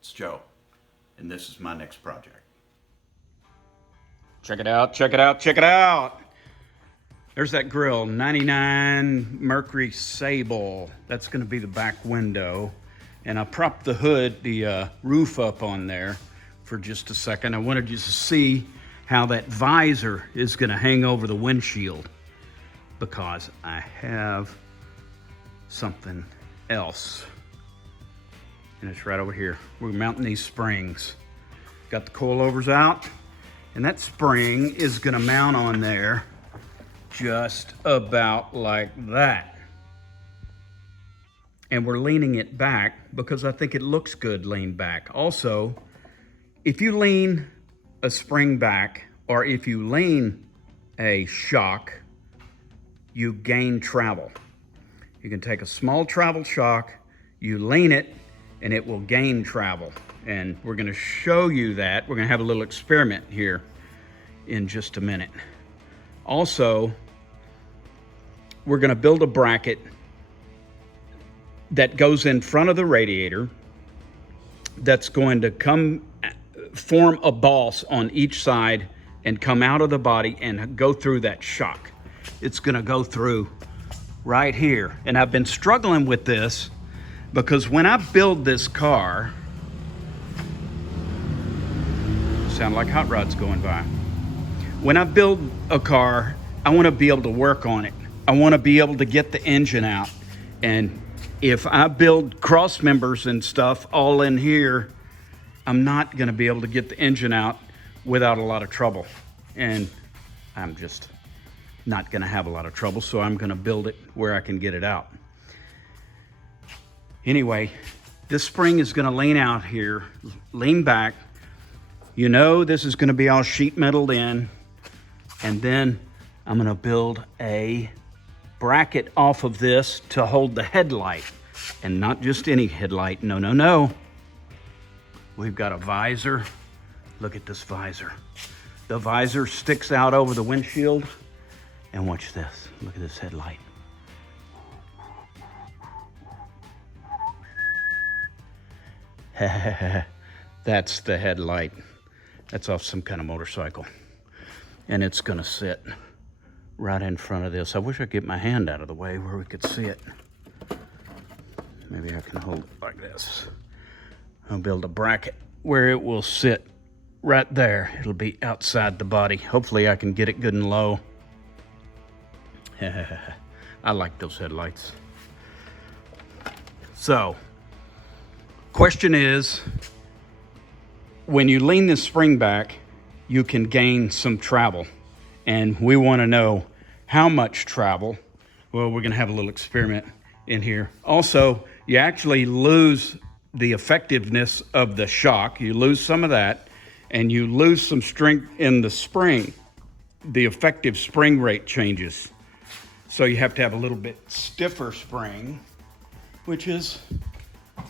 It's Joe, and this is my next project. Check it out, check it out, check it out. There's that grill, 99 Mercury Sable. That's gonna be the back window. And I propped the hood, the roof up on there for just a second. I wanted you to see how that visor is gonna hang over the windshield because I have something else. And it's right over here. We're mounting these springs. Got the coilovers out, and that spring is gonna mount on there just about like that. And we're leaning it back because I think it looks good leaned back. Also, if you lean a spring back or if you lean a shock, you gain travel. You can take a small travel shock, you lean it, and it will gain travel. And we're gonna show you that. We're gonna have a little experiment here in just a minute. Also, we're gonna build a bracket that goes in front of the radiator that's going to form a boss on each side and come out of the body and go through that shock. It's gonna go through right here. And I've been struggling with this because when I build this car, sound like hot rods going by. When I build a car, I want to be able to work on it. I want to be able to get the engine out. And if I build cross members and stuff all in here, I'm not going to be able to get the engine out without a lot of trouble. And I'm just not going to have a lot of trouble, so I'm going to build it where I can get it out. Anyway, this spring is going to lean out here, lean back. You know this is going to be all sheet metaled in, and then I'm going to build a bracket off of this to hold the headlight, and not just any headlight. No, no, no. We've got a visor. Look at this visor. The visor sticks out over the windshield, and watch this. Look at this headlight. That's the headlight. That's off some kind of motorcycle. And it's gonna sit right in front of this. I wish I could get my hand out of the way where we could see it. Maybe I can hold it like this. I'll build a bracket where it will sit right there. It'll be outside the body. Hopefully I can get it good and low. I like those headlights. So, question is, when you lean this spring back, you can gain some travel. And we want to know how much travel. Well, we're going to have a little experiment in here. Also, you actually lose the effectiveness of the shock. You lose some of that, and you lose some strength in the spring. The effective spring rate changes. So you have to have a little bit stiffer spring, which is,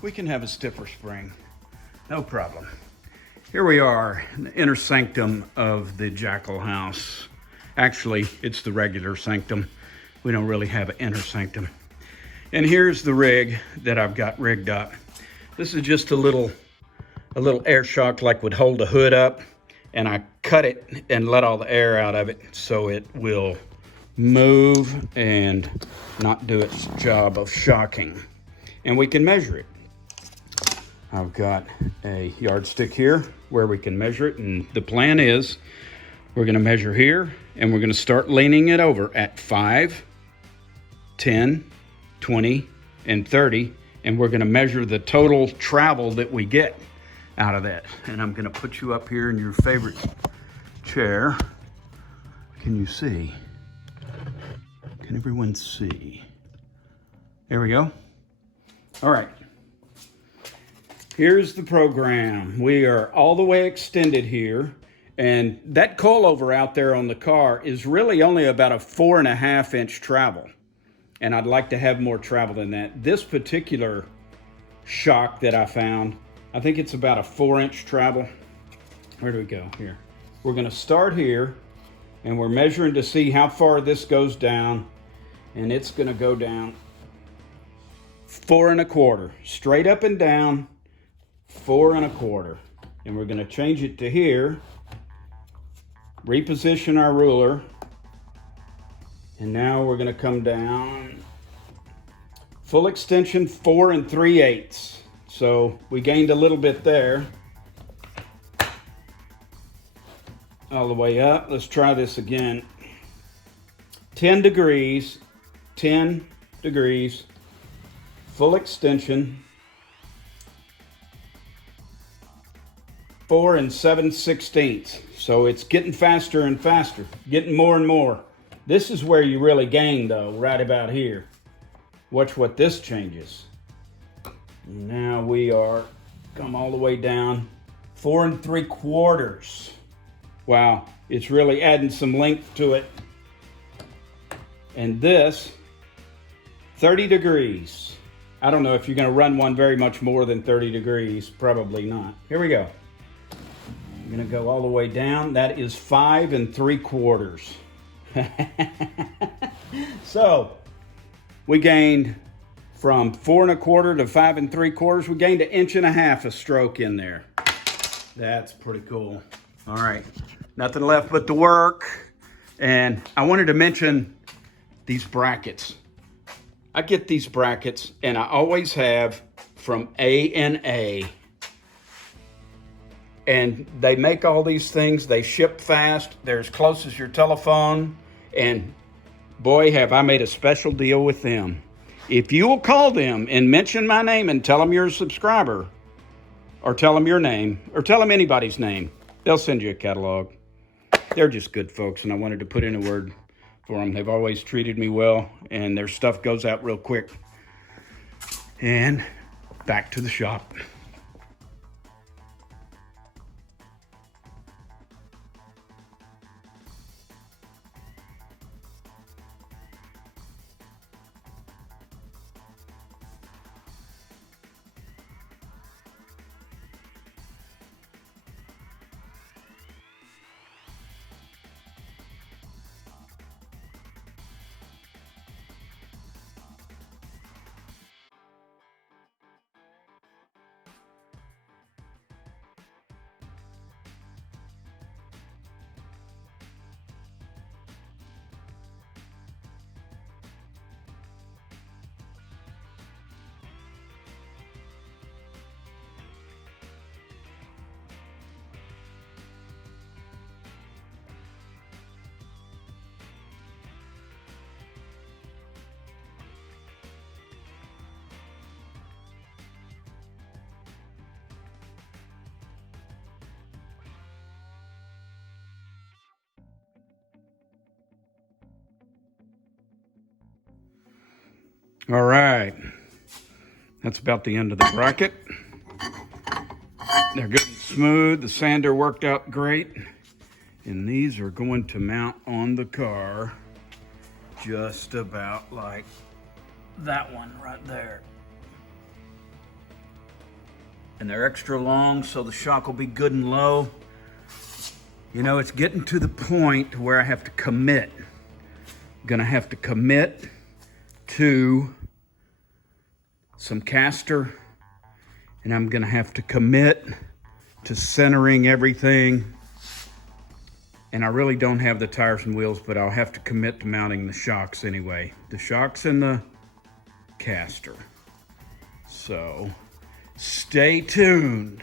we can have a stiffer spring, no problem. Here we are in the inner sanctum of the Jackal house. Actually, it's the regular sanctum. We don't really have an inner sanctum. And here's the rig that I've got rigged up. This is just a little air shock like would hold the hood up, and I cut it and let all the air out of it so it will move and not do its job of shocking. And we can measure it. I've got a yardstick here where we can measure it, and the plan is we're going to measure here and we're going to start leaning it over at 5, 10, 20, and 30, and we're going to measure the total travel that we get out of that. And I'm going to put you up here in your favorite chair. Can you see? Can everyone see? There we go. All right. Here's the program. We are all the way extended here. And that coilover out there on the car is really only about a 4.5 inch travel. And I'd like to have more travel than that. This particular shock that I found, I think it's about a 4-inch travel. Where do we go? Here. We're gonna start here, and we're measuring to see how far this goes down. And it's gonna go down 4 1/4, straight up and down, 4 1/4. And we're going to change it to here, reposition our ruler, and now we're going to come down full extension 4 3/8. So we gained a little bit there. All the way up. Let's try this again. 10 degrees, 10 degrees, full extension, 4 7/16. So it's getting faster and faster, getting more and more. This is where you really gain though, right about here. Watch what this changes. Now we are come all the way down, 4 3/4. Wow, it's really adding some length to it. And this, 30 degrees. I don't know if you're gonna run one very much more than 30 degrees, probably not. Here we go. I'm gonna go all the way down. That is 5 3/4. So, we gained from 4 1/4 to 5 3/4. We gained 1.5 inches a stroke in there. That's pretty cool. All right, nothing left but the work. And I wanted to mention these brackets. I get these brackets, and I always have from A&A. And they make all these things. They ship fast. They're as close as your telephone. And boy, have I made a special deal with them. If you will call them and mention my name and tell them you're a subscriber, or tell them your name, or tell them anybody's name, they'll send you a catalog. They're just good folks, and I wanted to put in a word for them. They've always treated me well, and their stuff goes out real quick. And back to the shop. All right, that's about the end of the bracket. They're good and smooth. The sander worked out great. And these are going to mount on the car just about like that one right there. And they're extra long, so the shock will be good and low. You know, it's getting to the point where I have to commit. I'm gonna have to commit to some caster, and I'm gonna have to commit to centering everything. And I really don't have the tires and wheels, but I'll have to commit to mounting the shocks anyway. The shocks and the caster. So stay tuned.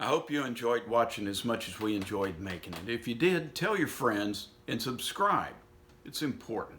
I hope you enjoyed watching as much as we enjoyed making it. If you did, tell your friends and subscribe. It's important.